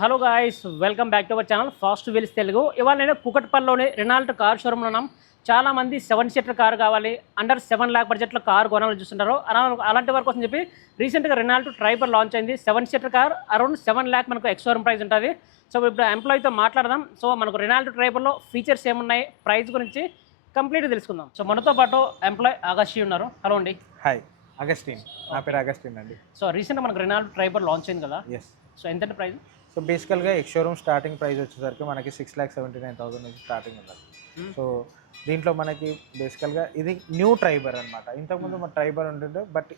Hello guys welcome back to our channel fast wheels Telugu ఇవాళ నేను కుకట్పల్లిలోని Renault car షోరూమ్లో ఉన్నాం. చాలా మంది సెవెన్ సీటర్ కార్ కావాలి. అండర్ సెవెన్ ల్యాక్ బడ్జెట్లో కార్ కొనాలని చూస్తుంటారు. అలా అలాంటి వరకు కోసం చెప్పి రీసెంట్గా రెనాల్ట్ ట్రైబర్ లాంచ్ అయింది. Seven seater car around seven lakh మనకు ఎక్స్ షోరూమ్ ప్రైస్ ఉంటుంది. సో ఇప్పుడు ఎంప్లాయీతో మాట్లాడదాం. సో మనకు రెనాల్ట్ ట్రైబర్లో ఫీచర్స్ ఏమున్నాయి? ప్రైస్ గురించి కంప్లీట్గా తెలుసుకుందాం. సో మనతో పాటు ఎంప్లాయ్ ఆగస్టి ఉన్నారు. హలో అండి. హాయ్ అగస్టిన్ నా పేరు అగస్టిన్ అండి. సో రీసెంట్గా మనకు రెనాల్ట్ ట్రైబర్ లాంచ్ అయింది కదా. ఎస్ సో ఎంత ప్రైస్ సో బేసికల్గా ఎక్స్ షోరూమ్ స్టార్టింగ్ ప్రైస్ వచ్చేసరికి మనకి six lakh seventy nine thousand నుంచి స్టార్టింగ్ Hmm. సో దీంట్లో మనకి బేసికల్గా ఇది న్యూ ట్రైబర్ అనమాట ఇంతకుముందు మన ట్రైబర్ ఉంటుండే బట్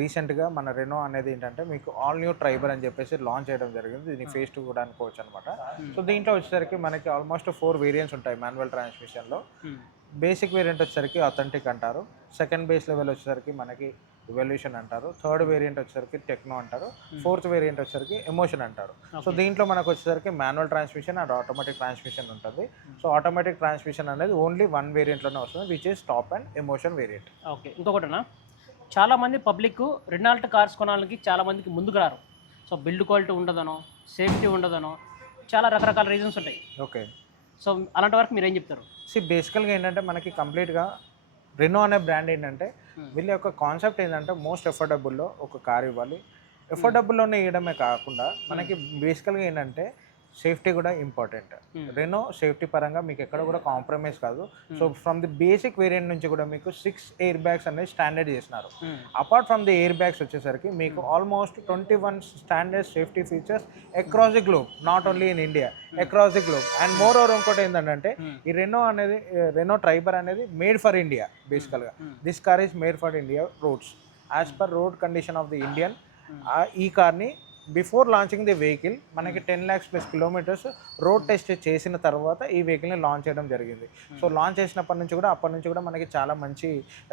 రీసెంట్గా మన రెనో అనేది ఏంటంటే మీకు ఆల్ న్యూ ట్రైబర్ అని చెప్పేసి లాంచ్ చేయడం జరిగింది. దీన్ని ఫేస్ టూ కూడా అనుకోవచ్చు అనమాట సో దీంట్లో వచ్చేసరికి మనకి ఆల్మోస్ట్ ఫోర్ వేరియంట్స్ ఉంటాయి మాన్యువల్ ట్రాన్స్మిషన్లో బేసిక్ వేరియంట్ వచ్చేసరికి అథెంటిక్ అంటారు. సెకండ్ బేస్ లెవెల్ వచ్చేసరికి మనకి ఇవల్యూషన్ అంటారు. థర్డ్ వేరియంట్ వచ్చేసరికి టెక్నో అంటారు. ఫోర్త్ వేరియంట్ వచ్చేసరికి ఎమోషన్ అంటారు. సో దీంట్లో మనకు వచ్చేసరికి manual transmission and automatic transmission ఉంటుంది. సో ఆటోమేటిక్ ట్రాన్స్మిషన్ అనేది ఓన్లీ వన్ వేరియంట్లోనే వస్తుంది which is top end emotion variant okay ఇంకొకటినా చాలా మంది పబ్లిక్ రెనాల్ట్ కార్స్ కొనాలకి చాలా మందికి ముందుకు రారు. సో బిల్డ్ క్వాలిటీ ఉండదనో సేఫ్టీ ఉండదనో చాలా రకరకాల రీజన్స్ ఉంటాయి. ఓకే సో అలాంటి వరకు మీరు ఏం చెప్తారు? సి బేసికల్గా ఏంటంటే మనకి కంప్లీట్గా రెనో అనే బ్రాండ్ ఏంటంటే Hmm. వీళ్ళ యొక్క కాన్సెప్ట్ ఏంటంటే మోస్ట్ ఎఫోర్డబుల్లో ఒక కార్ ఇవ్వాలి. ఎఫోర్డబుల్లోనే ఇవ్వడమే కాకుండా మనకి బేసికల్గా ఏంటంటే సేఫ్టీ కూడా ఇంపార్టెంట్. Hmm. రెనో సేఫ్టీ పరంగా మీకు ఎక్కడ కూడా కాంప్రమైజ్ కాదు. So from the basic variant నుంచి కూడా మీకు సిక్స్ ఎయిర్ బ్యాగ్స్ అనేది స్టాండర్డ్ చేసినారు. Apart from the air bags వచ్చేసరికి మీకు almost twenty one standard safety features across the globe not only in India across the globe and moreover ఇంకోటి ఏంటంటే ఈ రెనో అనేది రెనో ట్రైబర్ అనేది మేడ్ ఫర్ ఇండియా బేసికల్గా this car is made for India roads as per road condition of the Indian ఈ కార్ని before launching the vehicle మనకి ten lakhs plus kilometres road test చేసిన తర్వాత ఈ వెహికల్ని లాంచ్ చేయడం జరిగింది. సో లాంచ్ చేసినప్పటి నుంచి కూడా అప్పటి నుంచి కూడా మనకి చాలా మంచి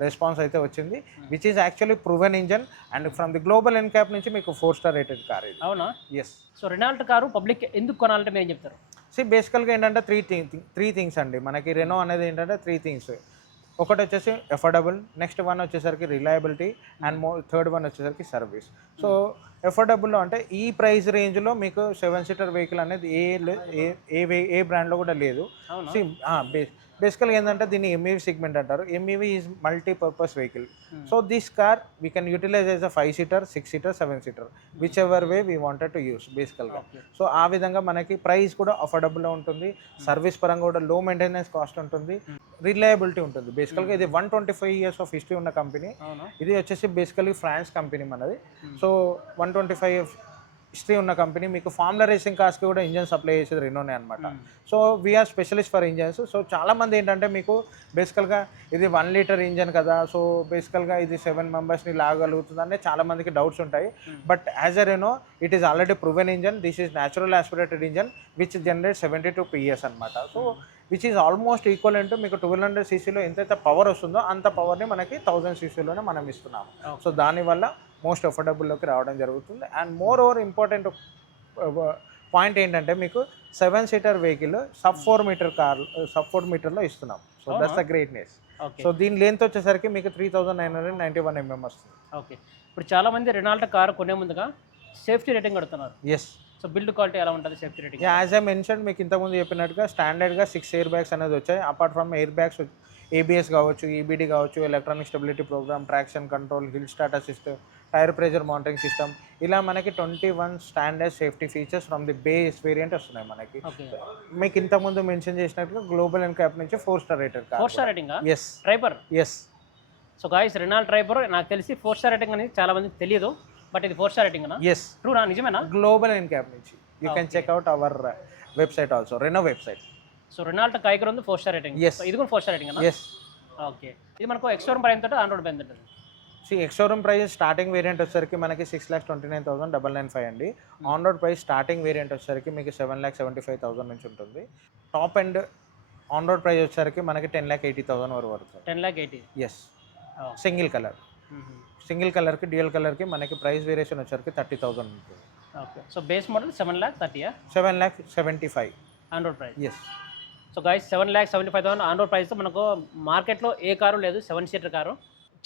రెస్పాన్స్ అయితే వచ్చింది. Which is actually proven engine and from the global NCAP నుంచి మీకు ఫోర్ స్టార్ రేటెడ్ కార్ ఇది. అవునా? Yes so Renault car public ఎందుకు కొనాలంటే మీరు చెప్తారు? సి బేసికల్గా ఏంటంటే త్రీ థింగ్ త్రీ థింగ్స్ అండి. మనకి రెనో అనేది ఏంటంటే త్రీ థింగ్స్ ఒకటి వచ్చేసి ఎఫోర్డబుల్ నెక్స్ట్ వన్ వచ్చేసరికి రిలయబిలిటీ అండ్ మో థర్డ్ వన్ వచ్చేసరికి సర్వీస్ సో ఎఫోర్డబుల్లో అంటే ఈ ప్రైస్ రేంజ్లో మీకు సెవెన్ సీటర్ వెహికల్ అనేది ఏ లే- ఏ ఏ బ్రాండ్లో కూడా లేదు. బేసికల్గా ఏంటంటే దీన్ని ఎంఈవి సెగ్మెంట్ అంటారు. MEV is multipurpose vehicle so this car we can utilise as a five seater six seater seven seater whichever way we wanted to use బేసికల్గా సో ఆ విధంగా మనకి ప్రైస్ కూడా అఫోర్డబుల్లో ఉంటుంది. సర్వీస్ పరంగా కూడా లో మెయింటెనెన్స్ కాస్ట్ ఉంటుంది. రిలయబిలిటీ ఉంటుంది బేసికల్గా ఇది one twenty five years of history ఉన్న కంపెనీ ఇది వచ్చేసి బేసికలీ ఫ్రాన్స్ కంపెనీ మనది. So one twenty five history ఉన్న కంపెనీ మీకు ఫార్ములా రేసింగ్ కార్స్కి కూడా ఇంజన్ సప్లై చేసేది రెనోనే అనమాట so we're specialist for engines so చాలామంది ఏంటంటే మీకు బేసికల్గా ఇది వన్ లీటర్ ఇంజన్ కదా. సో బేసికల్గా ఇది సెవెన్ మెంబర్స్ని లాగలుగుతుంది అనే చాలా మందికి డౌట్స్ ఉంటాయి. But as a Renault it is already proven engine this is natural aspirated engine which generate seventy two PS అనమాట so which is almost equal అంటే మీకు ట్వెల్వ్ హండ్రెడ్ సీసీలో ఎంతైతే పవర్ వస్తుందో అంత పవర్ని మనకి థౌసండ్ సీసీలోనే మనం ఇస్తున్నాము. సో దానివల్ల మోస్ట్ అఫోర్డబుల్లోకి రావడం జరుగుతుంది. And more over important point ఏంటంటే మీకు seven seater vehicle sub four metre car sub four మీటర్లో ఇస్తున్నాం. So that's the greatness okay so దీని లెంత్ వచ్చేసరికి మీకు three thousand nine hundred ninety one mm వస్తుంది. ఓకే ఇప్పుడు చాలా మంది రెనాల్ట్ కారు కొనే ముందుగా సేఫ్టీ రేటింగ్ కడుతున్నారు. ఎస్ సో బిల్డ్ క్వాలిటీ ఎలా ఉంటుంది safety rating? As I mention మీకు ఇంతకుముందు చెప్పినట్టుగా స్టాండర్డ్గా సిక్స్ ఎయిర్ బ్యాగ్స్ అనేది వచ్చాయి. Apart from air bags ABS కావచ్చు ఈబీడీ కావచ్చు electronic stability programme traction control hill start assist tyre pressure monitoring system. ఇలా మనకి twenty one standard safety features from the base variant వస్తున్నాయి మనకి. మీకు ఇంతకుముందు మెన్షన్ చేసినట్టుగా గ్లోబల్ ఎన్ క్యాప్ నుంచి four star rated four star rating? Yes driver? Yes so guys Renault driver నాకు తెలిసి ఫోర్ స్టార్ రేటింగ్ అనేది చాలా మందికి తెలియదు బట్ ఇది four star rating yes true నా? నిజమేనా? గ్లోబల్ ఎన్ క్యాప్ నుంచి. You can check out our website also Renault website so Renault Kiger ఉంది ఫోర్ స్టార్ రేటింగ్. ఇది కూడా four star rating yes okay ఇది మనకు ఎక్స్టోర్ ప్రైస్ తోటి ఆన్ రోడ్ పైన ఉంటుంది. C ex showroom price starting variant వచ్చేసరికి మనకి six lakhs twenty nine thousand double nine five అండి. On road price starting variant వచ్చేసరికి మీకు seven lakh seventy five thousand నుంచి ఉంటుంది. Top end on road price వచ్చేసరికి మనకి టెన్ ల్యాక్ ఎయిటీ థౌసండ్ వరకు పడుతుంది. Ten lakh eighty yes single colour single కలర్కి డ్యూయల్ కలర్కి మనకి ప్రైస్ వేరియేషన్ వచ్చేసరికి థర్టీ థౌసండ్ ఉంటుంది. Okay so base model seven lakh థర్టీయా seven lakh seventy five on road price yes so guys seven lakh seventy five thousand on road price మనకు మార్కెట్లో ఏ car లేదు seven seater car.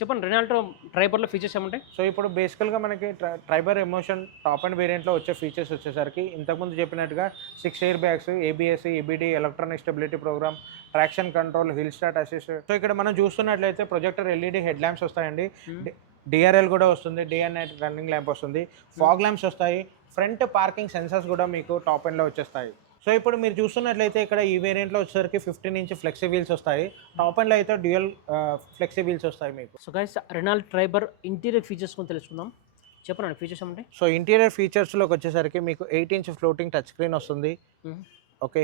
చెప్పండి రెనాల్టో ట్రైబర్లో features ఏముంటాయి? So ఇప్పుడు బేసికల్గా మనకి ట్రై- ట్రైబర్ ఎమోషన్ టాప్ అండ్ వేరియంట్లో వచ్చే ఫీచర్స్ వచ్చేసరికి ఇంతకుముందు చెప్పినట్టుగా six air bags ABS EBD electronic stability program traction control hill start assist so ఇక్కడ మనం చూస్తున్నట్లయితే ప్రొజెక్టర్ ఎల్ఈడి హెడ్ ల్యాంప్స్ వస్తాయండి. డిఆర్ఎల్ కూడా వస్తుంది day and night running lamp వస్తుంది. ఫాగ్ ల్యాంప్స్ వస్తాయి. ఫ్రంట్ పార్కింగ్ సెన్సర్స్ కూడా మీకు టాప్ ఎండ్లో వచ్చేస్తాయి. సో ఇప్పుడు మీరు చూస్తున్నట్లయితే ఇక్కడ ఈ వేరియంట్లో వచ్చేసరికి ఫిఫ్టీన్ ఇంచ్ ఫ్లెక్సీ వీల్స్ వస్తాయి టాప్ ఎండ్లో అయితే డ్యూయల్ ఫ్లెక్సీ వీల్స్ వస్తాయి మీకు. So guys Renault Triber interior features గురించి తెలుసుకుందాం. చెప్పండి ఫీచర్స్ ఏముంటాయి? సో ఇంటీరియర్ ఫీచర్స్లోకి వచ్చేసరికి మీకు eight inch floating touch screen వస్తుంది. ఓకే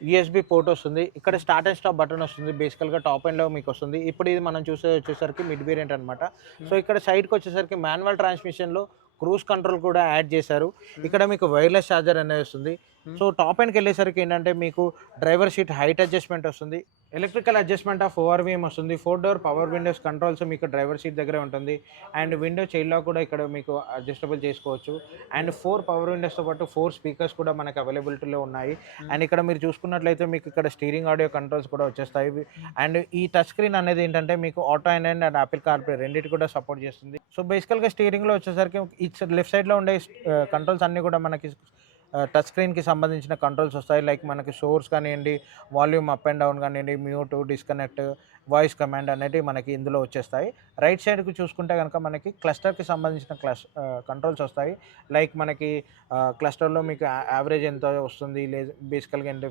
యూఎస్బి పోర్ట్ వస్తుంది. ఇక్కడ స్టార్ట్ అండ్ స్టాప్ బటన్ వస్తుంది. బేసికల్గా టాప్ ఎండ్లో మీకు వస్తుంది. ఇప్పుడు ఇది మనం చూసే వచ్చేసరికి మిడ్ వేరియంట్ అనమాట సో ఇక్కడ సైడ్కి వచ్చేసరికి మాన్యువల్ ట్రాన్స్మిషన్లో క్రూజ్ కంట్రోల్ కూడా యాడ్ చేశారు. ఇక్కడ మీకు వైర్లెస్ ఛార్జర్ అనేది వస్తుంది. సో టాప్ ఎండ్కి వెళ్ళేసరికి ఏంటంటే మీకు డ్రైవర్ సీట్ హైట్ అడ్జస్ట్మెంట్ వస్తుంది. ఎలక్ట్రికల్ అడ్జస్ట్మెంట్ ఆఫ్ ఓఆర్వీఎం వస్తుంది? Four door power windows controls మీకు డ్రైవర్ సీట్ దగ్గర ఉంటుంది. అండ్ విండో చైల్డ్లో కూడా ఇక్కడ మీకు అడ్జస్టబుల్ చేసుకోవచ్చు. అండ్ ఫోర్ పవర్ విండోస్తో పాటు ఫోర్ స్పీకర్స్ కూడా మనకు అవైలబిలిటీలో ఉన్నాయి. అండ్ ఇక్కడ మీరు చూసుకున్నట్లయితే మీకు ఇక్కడ స్టీరింగ్ ఆడియో కంట్రోల్స్ కూడా వచ్చేస్తాయి. అండ్ ఈ టచ్ స్క్రీన్ అనేది ఏంటంటే మీకు auto and and Apple CarPlay రెండింటి కూడా సపోర్ట్ చేస్తుంది. సో బేసికల్గా స్టీరింగ్లో వచ్చేసరికి ఇట్స్ లెఫ్ట్ సైడ్లో ఉండే uh, కంట్రోల్స్ అన్నీ కూడా మనకి టచ్ స్క్రీన్కి సంబంధించిన కంట్రోల్స్ వస్తాయి. లైక్ మనకి సోర్స్ కానివ్వండి వాల్యూమ్ అప్ అండ్ డౌన్ కానివ్వండి మ్యూట్ డిస్కనెక్ట్ వాయిస్ కమాండ్ అనేటివి మనకి ఇందులో వచ్చేస్తాయి. రైట్ సైడ్కి చూసుకుంటే కనుక మనకి క్లస్టర్కి సంబంధించిన క్లస్ కంట్రోల్స్ వస్తాయి. లైక్ మనకి క్లస్టర్లో మీకు యావరేజ్ ఎంత వస్తుంది లేదు బేసికల్గా ఎంత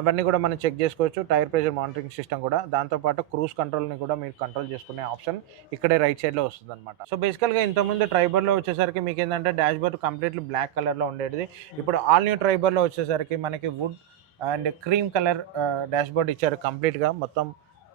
అవన్నీ కూడా మనం చెక్ చేసుకోవచ్చు. టైర్ ప్రెషర్ మానిటరింగ్ సిస్టమ్ కూడా. దాంతోపాటు క్రూజ్ కంట్రోల్ని కూడా మీరు కంట్రోల్ చేసుకునే ఆప్షన్ ఇక్కడే రైట్ సైడ్లో వస్తుంది అనమాట సో బేసికల్గా ఇంతకుముందు ట్రైబర్లో వచ్చేసరికి మీకు ఏంటంటే డాష్ బోర్డ్ కంప్లీట్లీ బ్లాక్ కలర్లో ఉండేది ఇప్పుడు ఆల్ న్యూ ట్రైబర్లో వచ్చేసరికి మనకి wood and cream colour dashboard ఇచ్చారు కంప్లీట్గా. మొత్తం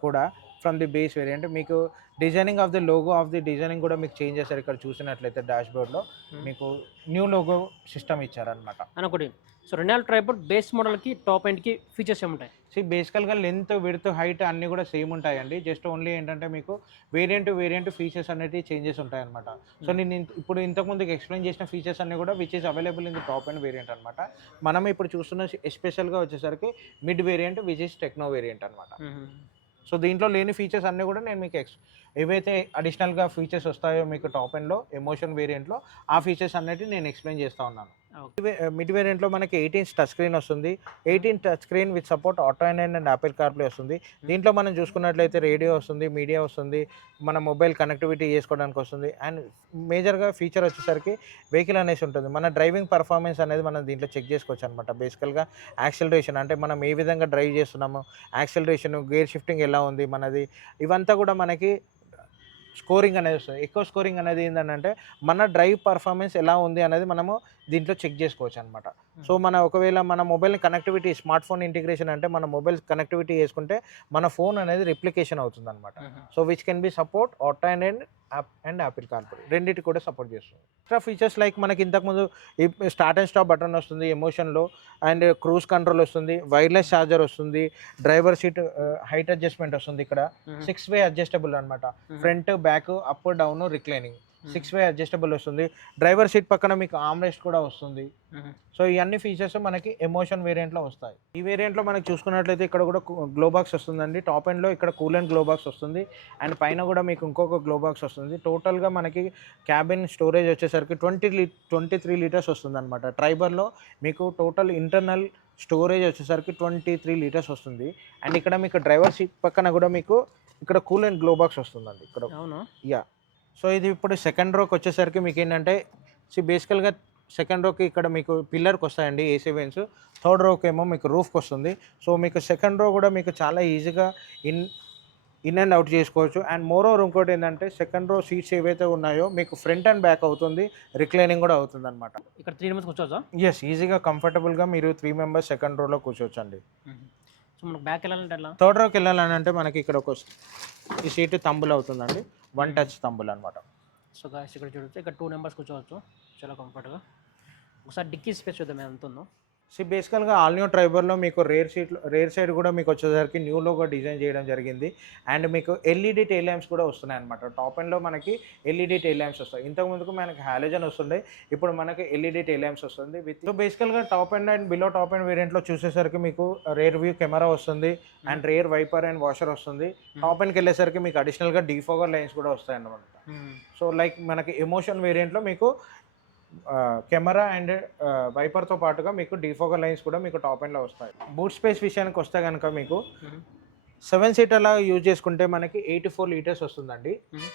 కూడా ఫ్రమ్ ది బేస్ వేరియంట్ మీకు designing of the logo of the designing కూడా మీకు చేంజ్ చేశారు ఇక్కడ చూసినట్లయితే డాష్ బోర్డ్లో మీకు న్యూ లోగో సిస్టమ్ ఇచ్చారనమాట అని ఒకటి సో రెనాల్ట్ ట్రైబర్ బేస్ మోడల్కి టాప్ ఎండ్కి ఫీచర్స్ ఏముంటాయి? సో బేసికల్గా లెంత్ విడ్త్ హైట్ అన్నీ కూడా సేమ్ ఉంటాయండి. జస్ట్ ఓన్లీ ఏంటంటే మీకు వేరియంట్ వేరియంట్ ఫీచర్స్ అనేవి చేంజెస్ ఉంటాయన్నమాట. సో నేను ఇంత- ఇప్పుడు ఇంతకుముందు ఎక్స్ప్లెయిన్ చేసిన ఫీచర్స్ అన్నీ కూడా which is available in the top and variant అనమాట మనం ఇప్పుడు చూస్తున్న ఎస్పెషల్గా వచ్చేసరికి mid variant which is techno variant అనమాట సో దీంట్లో లేని ఫీచర్స్ అన్నీ కూడా నేను మీకు ఎక్స్ ఏవైతే అడిషనల్గా ఫీచర్స్ వస్తాయో మీకు టాప్ ఎండ్లో ఎమోషన్ వేరియంట్లో ఆ ఫీచర్స్ అన్నిటి నేను ఎక్స్ప్లెయిన్ చేస్తూ ఉన్నాను. మిడ్ వేరియంట్లో మనకి ఎయిటీన్ టచ్ స్క్రీన్ వస్తుంది. Eighteen touch screen with support auto and and Apple CarPlay వస్తుంది. దీంట్లో మనం చూసుకున్నట్లయితే రేడియో వస్తుంది మీడియా వస్తుంది మన మొబైల్ కనెక్టివిటీ చేసుకోవడానికి వస్తుంది. అండ్ మేజర్గా ఫీచర్ వచ్చేసరికి వెహికల్ అనేసి ఉంటుంది. మన డ్రైవింగ్ పర్ఫార్మెన్స్ అనేది మనం దీంట్లో చెక్ చేసుకోవచ్చు అనమాట బేసికల్గా యాక్సిలరేషన్ అంటే మనం ఏ విధంగా డ్రైవ్ చేస్తున్నాము యాక్సిలరేషన్ గేర్ షిఫ్టింగ్ ఎలా ఉంది మనది ఇవంతా కూడా మనకి స్కోరింగ్ అనేది వస్తుంది. ఎక్కువ స్కోరింగ్ అనేది ఏంటంటే మన డ్రైవ్ పర్ఫార్మెన్స్ ఎలా ఉంది అనేది మనము దీంట్లో చెక్ చేసుకోవచ్చు అనమాట సో మన ఒకవేళ మన mobile connectivity smart phone integration అంటే మన మొబైల్ కనెక్టివిటీ చేసుకుంటే మన ఫోన్ అనేది రిప్లికేషన్ అవుతుంది అనమాట so which can be support auto and and app and Apple corporate రెండింటి కూడా సపోర్ట్ చేస్తుంది. ఎక్స్ట్రా ఫీచర్స్ లైక్ మనకి ఇంతకుముందు స్టార్ట్ అండ్ స్టాప్ బటన్ వస్తుంది ఎమోషన్లో అండ్ క్రూజ్ కంట్రోల్ వస్తుంది వైర్లెస్ ఛార్జర్ వస్తుంది డ్రైవర్ సీట్ హైట్ అడ్జస్ట్మెంట్ వస్తుంది ఇక్కడ. సిక్స్ వే అడ్జస్టబుల్ అనమాట front back up down reclining six way adjustable వస్తుంది. డ్రైవర్ సీట్ పక్కన మీకు ఆమ్రెస్ట్ కూడా వస్తుంది. సో ఈ అన్ని ఫీచర్స్ మనకి ఎమోషన్ వేరియంట్లో వస్తాయి. ఈ వేరియంట్లో మనకి చూసుకున్నట్లయితే ఇక్కడ కూడా గ్లో బాక్స్ వస్తుందండి. టాప్ ఎండ్లో ఇక్కడ కూల్ అండ్ గ్లో బాక్స్ వస్తుంది. అండ్ పైన కూడా మీకు ఇంకొక గ్లో బాక్స్ వస్తుంది. టోటల్గా మనకి క్యాబిన్ స్టోరేజ్ వచ్చేసరికి ట్వంటీ లీ ట్వంటీ త్రీ లీటర్స్ వస్తుంది అనమాట ట్రైబర్లో మీకు టోటల్ ఇంటర్నల్ స్టోరేజ్ వచ్చేసరికి ట్వంటీ త్రీ లీటర్స్ వస్తుంది. అండ్ ఇక్కడ మీకు డ్రైవర్ సీట్ పక్కన కూడా మీకు ఇక్కడ కూల్ అండ్ గ్లో బాక్స్ వస్తుందండి ఇక్కడ. అవును? యా సో ఇది ఇప్పుడు సెకండ్ రోకి వచ్చేసరికి మీకు ఏంటంటే సి బేసికల్గా సెకండ్ రోకి ఇక్కడ మీకు పిల్లర్కి వస్తాయండి ఏసీ వెన్స్. థర్డ్ రోకి ఏమో మీకు రూఫ్కి వస్తుంది. సో మీకు సెకండ్ రో కూడా మీకు చాలా ఈజీగా ఇన్ ఇన్ అండ్ అవుట్ చేసుకోవచ్చు. అండ్ మోర్ ఓవర్ ఇంకోటి ఏంటంటే సెకండ్ రో సీట్స్ ఏవైతే ఉన్నాయో మీకు ఫ్రంట్ అండ్ బ్యాక్ అవుతుంది రిక్లైనింగ్ కూడా అవుతుంది అనమాట ఇక్కడ త్రీ మెంబర్స్ కూర్చోవచ్చా? ఎస్ ఈజీగా కంఫర్టబుల్గా మీరు త్రీ మెంబర్స్ సెకండ్ రోలో కూర్చోవచ్చు అండి సో మనకు బ్యాక్ వెళ్ళాలంటే థర్డ్ రోకి వెళ్ళాలని అంటే మనకి ఇక్కడ ఒక ఈ సీట్ తంబుల్ అవుతుందండి. వన్ టచ్ తంబుల్ అనమాట సో గాయస్ ఇక్కడ చూడొచ్చు. ఇక్కడ టూ మెంబర్స్ కూర్చోవచ్చు. చాలా కంఫర్ట్గా ఒకసారి డిక్కీ స్పేస్ చూద్దాం ఎంత ఉందో. సో బేసికల్గా ఆల్ న్యూ ట్రైబర్లో మీకు రేర్ సీట్లో రేర్ సైడ్ కూడా మీకు వచ్చేసరికి న్యూ లోగో డిజైన్ చేయడం జరిగింది. అండ్ మీకు ఎల్ఈడి టైల్ ల్యాంప్స్ కూడా వస్తున్నాయి అనమాట టాప్ ఎండ్లో మనకి ఎల్ఈడి టైల్ ల్యాంప్స్ వస్తాయి. ఇంతకు ముందుకు మనకి హాలోజన్ వస్తుండే. ఇప్పుడు మనకి ఎల్ఈడి టైల్ ల్యాంప్స్ వస్తుంది. విత్ సో బేసికల్గా top end and below top end వేరియంట్లో చూసేసరికి మీకు రేర్ వ్యూ కెమెరా వస్తుంది. And rear wiper and washer వస్తుంది. టాప్ ఎండ్కి వెళ్ళేసరికి మీకు అడిషనల్గా డీఫోగర్ లైన్స్ కూడా వస్తాయి అన్నమాట సో లైక్ మనకి ఎమోషన్ వేరియంట్లో మీకు కెమెరా అండ్ వైపర్తో పాటుగా మీకు డిఫోకల్ లైన్స్ కూడా మీకు టాప్ ఎండ్లో వస్తాయి. బూట్ స్పేస్ విషయానికి వస్తే కనుక మీకు సెవెన్ సీటర్ లాగా యూజ్ చేసుకుంటే మనకి ఎయిటీ ఫోర్ లీటర్స్ వస్తుందండి.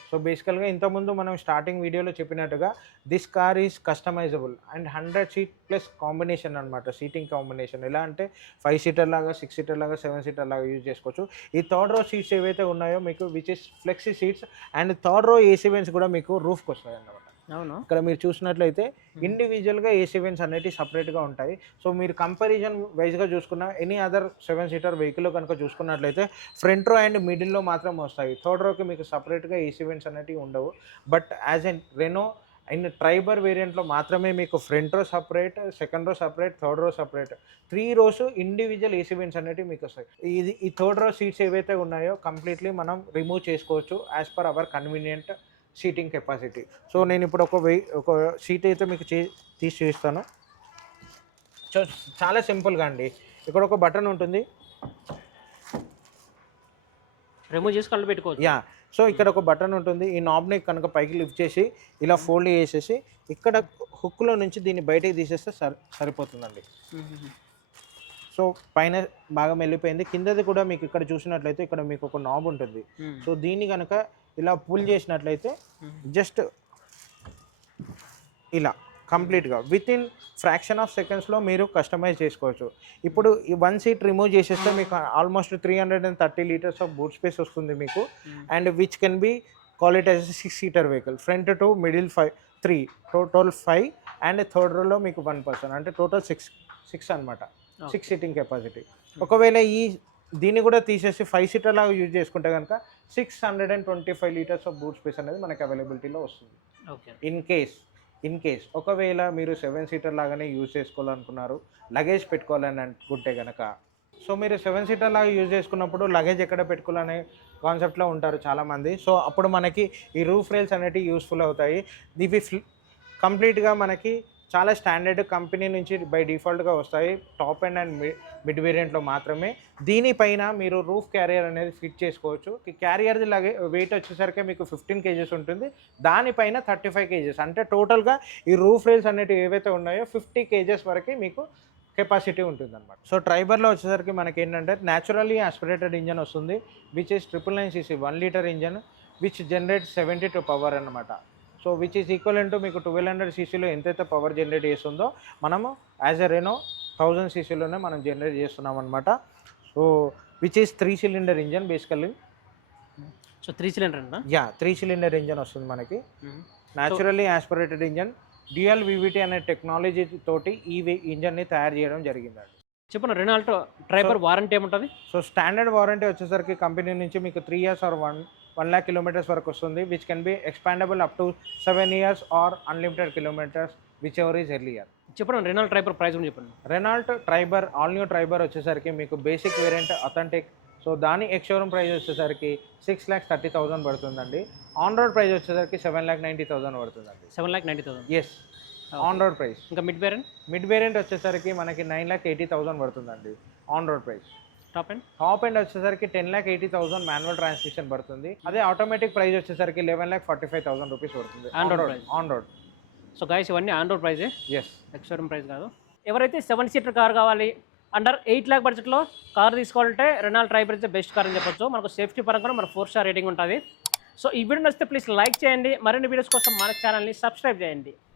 సో బేసికల్గా ఇంతకుముందు మనం స్టార్టింగ్ వీడియోలో చెప్పినట్టుగా this car is customisable and hundred seat plus combination అనమాట సీటింగ్ కాంబినేషన్. ఎలా అంటే ఫైవ్ సీటర్ లాగా సిక్స్ సీటర్ లాగా సెవెన్ సీటర్ లాగా యూజ్ చేసుకోవచ్చు. ఈ థర్డ్ రో సీట్స్ ఏవైతే ఉన్నాయో మీకు which is flexi seats and third row AC vents కూడా మీకు రూఫ్కి వస్తాయి అన్నమాట అవును. ఇక్కడ మీరు చూసినట్లయితే ఇండివిజువల్గా ఏ సెవెన్స్ అనేవి సపరేట్గా ఉంటాయి. సో మీరు కంపారిజన్ వైజ్గా చూసుకున్న any other seven seater vehicle కనుక చూసుకున్నట్లయితే ఫ్రంట్ రో అండ్ మిడిల్లో మాత్రం వస్తాయి. థర్డ్ రోకి మీకు సపరేట్గా ఏ సెవెన్స్ అనేవి ఉండవు. But as an Renault and Triber వేరియంట్లో మాత్రమే మీకు front row separate second row separate third row separate three rows individual AC vents అనేటివి అనేవి మీకు వస్తాయి. ఇది ఈ థర్డ్ రో సీట్స్ ఏవైతే ఉన్నాయో కంప్లీట్లీ మనం రిమూవ్ చేసుకోవచ్చు as per our convenient seating capacity so నేను ఇప్పుడు ఒక వెయ్యి ఒక సీట్ అయితే మీకు చే తీసి చూపిస్తాను. సో చాలా సింపుల్గా అండి. ఇక్కడ ఒక బటన్ ఉంటుంది. రిమూవ్ చేసి కళ్ళు పెట్టుకోవచ్చు. యా సో ఇక్కడ ఒక బటన్ ఉంటుంది. ఈ నాబ్ని కనుక పైకి లిఫ్ట్ చేసి ఇలా ఫోల్డ్ చేసేసి ఇక్కడ హుక్లో నుంచి దీన్ని బయటికి తీసేస్తే సరి సరిపోతుందండి. సో పైన బాగా వెళ్ళిపోయింది. కిందది కూడా మీకు ఇక్కడ చూసినట్లయితే ఇక్కడ మీకు ఒక నాబ్ ఉంటుంది. సో దీన్ని కనుక ఇలా పుల్ చేసినట్లయితే జస్ట్ ఇలా కంప్లీట్గా విత్ ఇన్ ఫ్రాక్షన్ ఆఫ్ సెకండ్స్లో మీరు కస్టమైజ్ చేసుకోవచ్చు. ఇప్పుడు ఈ వన్ సీట్ రిమూవ్ చేసేస్తే మీకు almost three hundred and thirty litres of boot space వస్తుంది మీకు. And which can be call it as six seater vehicle front to middle five three total five and third రోలో మీకు one person అంటే total six six అనమాట six seating capacity ఒకవేళ ఈ దీన్ని కూడా తీసేసి ఫైవ్ సీటర్ లాగా యూజ్ చేసుకుంటే కనుక six hundred and twenty five litres of boot space అనేది మనకి అవైలబిలిటీలో వస్తుంది. Okay in case in case ఒకవేళ మీరు సెవెన్ సీటర్ లాగానే యూజ్ చేసుకోవాలనుకున్నారు లగేజ్ పెట్టుకోవాలని అనుకుంటే కనుక సో మీరు సెవెన్ సీటర్ లాగా యూజ్ చేసుకున్నప్పుడు లగేజ్ ఎక్కడ పెట్టుకోవాలనే కాన్సెప్ట్లో ఉంటారు చాలామంది. సో అప్పుడు మనకి ఈ రూఫ్ రైల్స్ అనేటివి యూస్ఫుల్ అవుతాయి. ఇవి కంప్లీట్గా మనకి చాలా స్టాండర్డ్ కంపెనీ నుంచి బై డిఫాల్ట్గా వస్తాయి. టాప్ అండ్ అండ్ మిడ్ వేరియంట్లో మాత్రమే. దీనిపైన మీరు రూఫ్ క్యారియర్ అనేది ఫిట్ చేసుకోవచ్చు. క్యారియర్ది లాగే వెయిట్ వచ్చేసరికి మీకు ఫిఫ్టీన్ కేజెస్ ఉంటుంది. దానిపైన థర్టీ ఫైవ్ కేజెస్. అంటే టోటల్గా ఈ రూఫ్ రైల్స్ అనేటివి ఏవైతే ఉన్నాయో ఫిఫ్టీ కేజెస్ వరకు మీకు కెపాసిటీ ఉంటుంది అనమాట సో ట్రైబర్లో వచ్చేసరికి మనకి ఏంటంటే న్యాచురల్లీ ఆస్పిరేటెడ్ ఇంజన్ వస్తుంది which is triple nine CC one litre engine which generate seventy two power అనమాట so which is equal to మీకు ట్వెల్వ్ హండ్రెడ్ సీసీలో ఎంతైతే పవర్ జనరేట్ చేస్తుందో మనము యాజ్ ఎ రెనో థౌజండ్ సీసీలోనే మనం జనరేట్ చేస్తున్నాం అనమాట so which is three cylinder engine basically so three cylinder yeah three cylinder engine వస్తుంది మనకి. Naturally aspirated engine dual VVT అనే టెక్నాలజీ తోటి ఈ ఇంజన్ని తయారు చేయడం జరిగిందండి. చెప్పండి రెనాల్టో డ్రైవర్ వారంటీ ఏముంటుంది? సో స్టాండర్డ్ వారంటీ వచ్చేసరికి కంపెనీ నుంచి మీకు three years or one one lakh kilometres వరకు వస్తుంది which can be expandable up to seven years or unlimited kilometres which ever is earlier చెప్పండి రెనాల్ట్ డ్రైవర్ ప్రైస్ కూడా చెప్పండి. Renault Triber all new Triber వచ్చేసరికి మీకు basic variant authentic so దాని ex showroom price వచ్చేసరికి six lakhs thirty thousand పడుతుందండి. On road price వచ్చేసరికి seven lakh ninety thousand పడుతుందండి. Seven lakh ninety thousand is on road price ఇంకా మిడ్ వేరెంట్ మిడ్ వేరియంట్ వచ్చేసరికి మనకి నైన్ ల్యాక్ ఎయిటీ థౌసండ్ పడుతుందండి. On road price top end top end వచ్చేసరికి ten lakh eighty thousand manual transmission పడుతుంది. అదే automatic price వచ్చేసరికి eleven lakh forty five thousand rupees పడుతుంది on road. On road so guys ఇవన్నీ on road ప్రైజే yes ex showroom price కాదు. ఎవరైతే seven seater car కావాలి అండర్ ఎయిట్ ల్యాక్ బడ్జెట్లో కార్ తీసుకోవాలంటే రెనాల్డ్ ట్రైబర్ అయితే బెస్ట్ కార్ అని చెప్పొచ్చు. మనకు సేఫ్టీ పరంగా కూడా మన ఫోర్ స్టార్ రేటింగ్ ఉంటుంది. సో ఈ వీడియో నచ్చితే ప్లీజ్ లైక్ చేయండి. మరిన్ని వీడియోస్ కోసం మన ఛానల్ని సబ్స్క్రైబ్ చేయండి.